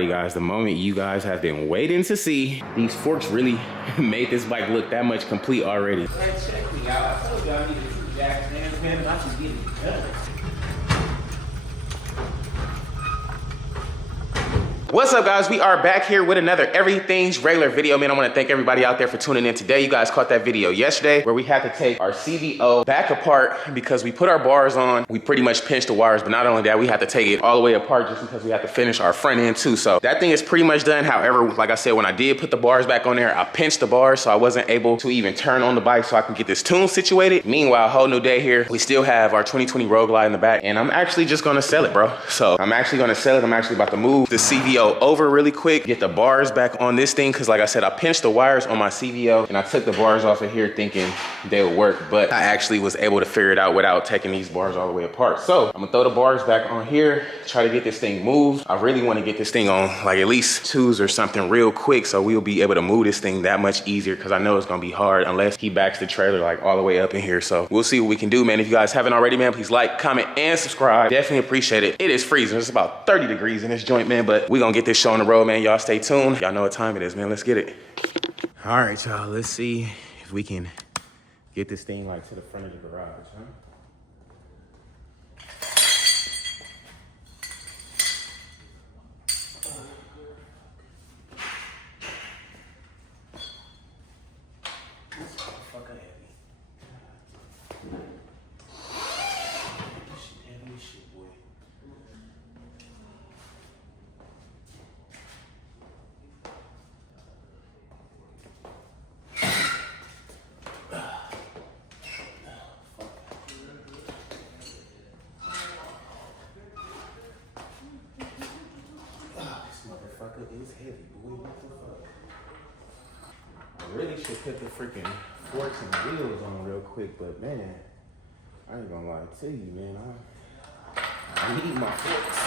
Alrighty guys, the moment you guys have been waiting to see. These forks really made this bike look that much complete already. Man, check me out. I told you I needed 2 jack stands, man, and I can get it done. What's up guys, we are back here with another Everything's Regular video. Man, I want to thank everybody out there for tuning in today. You guys caught that video yesterday where we had to take our CVO back apart because we put our bars on. We pretty much pinched the wires, but not only that, we had to take it all the way apart just because we had to finish our front end too. So that thing is pretty much done. However, like I said, when I did put the bars back on there, I pinched the bars so I wasn't able to even turn on the bike so I can get this tune situated. Meanwhile, whole new day here. We still have our 2020 Road Glide in the back and I'm actually just gonna sell it, bro. So I'm actually gonna sell it. I'm actually about to move the CVO over really quick, get the bars back on this thing, because like I said, I pinched the wires on my CVO and I took the bars off of here thinking they would work, but I actually was able to figure it out without taking these bars all the way apart. So I'm gonna throw the bars back on here, try to get this thing moved. I really want to get this thing on like at least 2s or something real quick so we'll be able to move this thing that much easier, because I know it's gonna be hard unless he backs the trailer like all the way up in here. So we'll see what we can do, man. If you guys haven't already, man, please like, comment, and subscribe. Definitely appreciate it. It is freezing. It's about 30 degrees in this joint, man, but we're gonna get this show on the road, man. Y'all stay tuned. Y'all know what time it is, man. Let's get it. All right, y'all. Let's see if we can get this thing like to the front of the garage, huh? Is heavy, boy. What the fuck? I really should put the freaking forks and wheels on real quick, but man, I ain't gonna lie to you, man. I need my forks.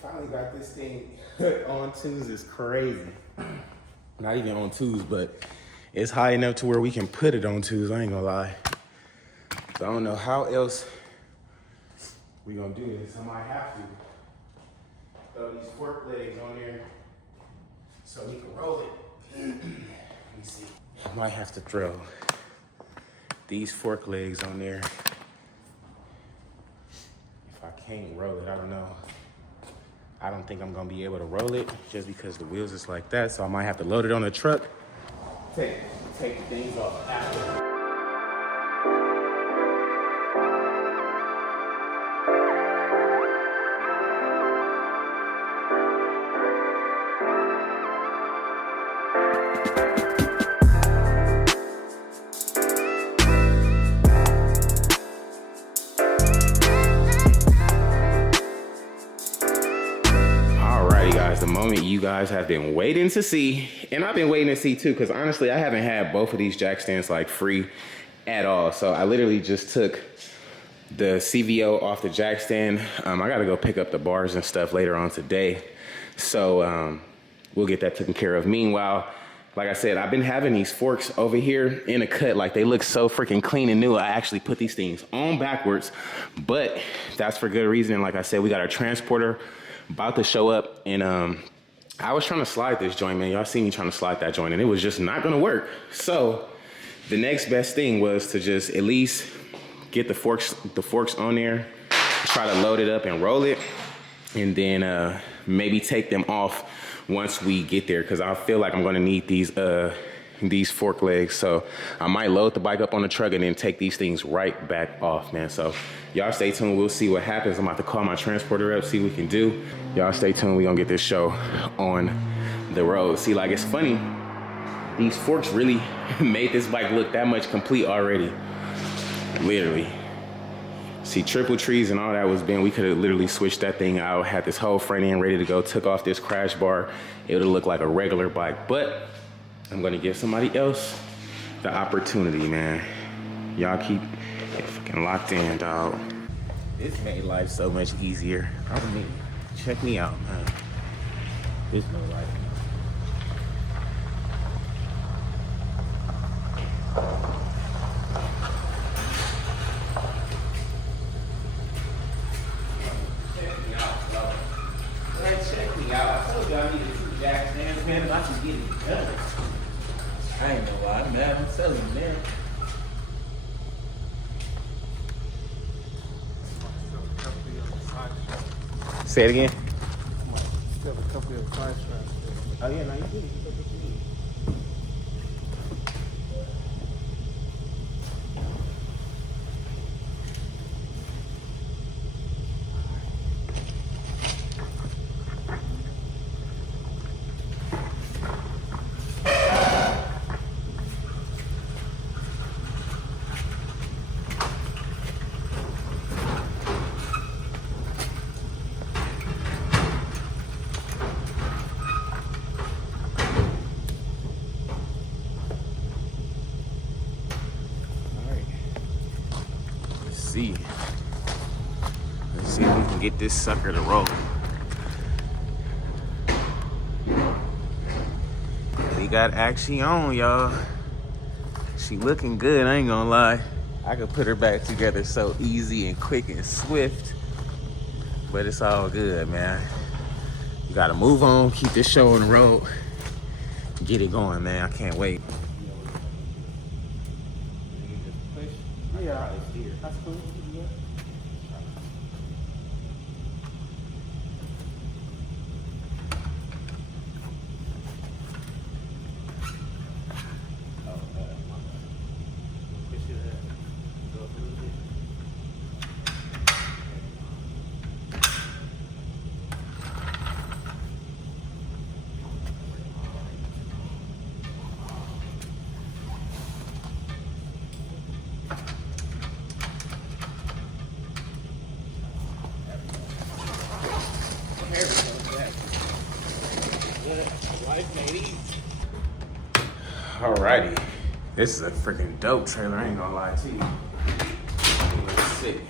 Finally got this thing on twos. Is crazy. Not even on twos, but it's high enough to where we can put it on twos. I ain't gonna lie. So I don't know how else we gonna do this. I might have to throw these fork legs on there so we can roll it. Let me see. I might have to throw these fork legs on there. If I can't roll it, I don't know. I don't think I'm gonna be able to roll it just because the wheels is like that. So I might have to load it on the truck. Take the things off after. The moment you guys have been waiting to see, and I've been waiting to see too, because honestly, I haven't had both of these jack stands like free at all. So I literally just took the CVO off the jack stand. I gotta go pick up the bars and stuff later on today. So we'll get that taken care of. Meanwhile, like I said, I've been having these forks over here in a cut. Like they look so freaking clean and new. I actually put these things on backwards, but that's for good reason. And like I said, we got our transporter about to show up, and I was trying to slide this joint, man. Y'all see me trying to slide that joint, and it was just not gonna work. So the next best thing was to just at least get the forks on there, try to load it up and roll it, and then maybe take them off once we get there, because I feel like I'm gonna need these fork legs. So I might load the bike up on the truck and then take these things right back off, man. So y'all stay tuned. We'll see what happens. I'm about to call my transporter up, see what we can do. Y'all stay tuned. We gonna get this show on the road. See, like, it's funny. These forks really made this bike look that much complete already. Literally. See, triple trees and all that was been, we could have literally switched that thing out, had this whole front end ready to go, took off this crash bar. It would have looked like a regular bike, but I'm gonna give somebody else the opportunity, man. Y'all keep it fucking locked in, dog. This made life so much easier. I mean, check me out, man. This made life. Check me out. I told you I needed 2 jack stands, man, and I can get it done. I ain't gonna lie, man. I'm telling you, man. Say it again. Still a couple of side straps. Oh yeah, no, you did. Let's see if we can get this sucker to roll. We got action on, y'all. She looking good, I ain't gonna lie. I could put her back together so easy and quick and swift, but it's all good, man. We gotta move on, keep this show on the road, get it going, man. I can't wait. Yeah, it's here. That's cool. Yeah. Alrighty, this is a freaking dope trailer, I ain't gonna lie to you. It looks sick.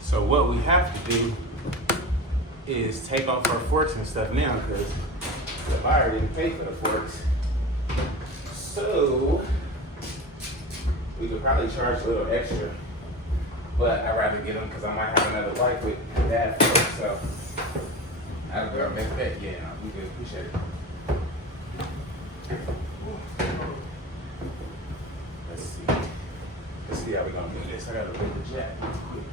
So what we have to do is take off our forks and stuff now because the buyer didn't pay for the forks. So we could probably charge a little extra, but I'd rather get them because I might have another wife with bad forks. So I'll go make that. Yeah, no, we good. Appreciate it. Let's see how we're gonna do this. I gotta look at the jack real quick.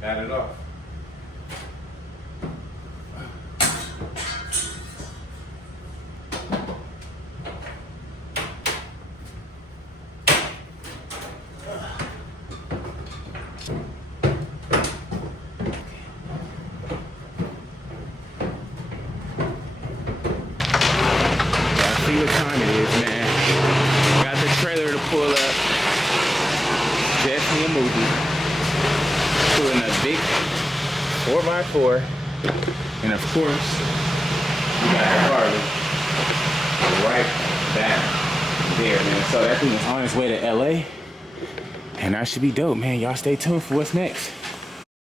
Got it off. See what time it is, man. Got the trailer to pull up. Definitely a movie. Pulling a big 4x4. And of course, we got our Harley right back there, man. So that thing is on its way to LA. And that should be dope, man. Y'all stay tuned for what's next.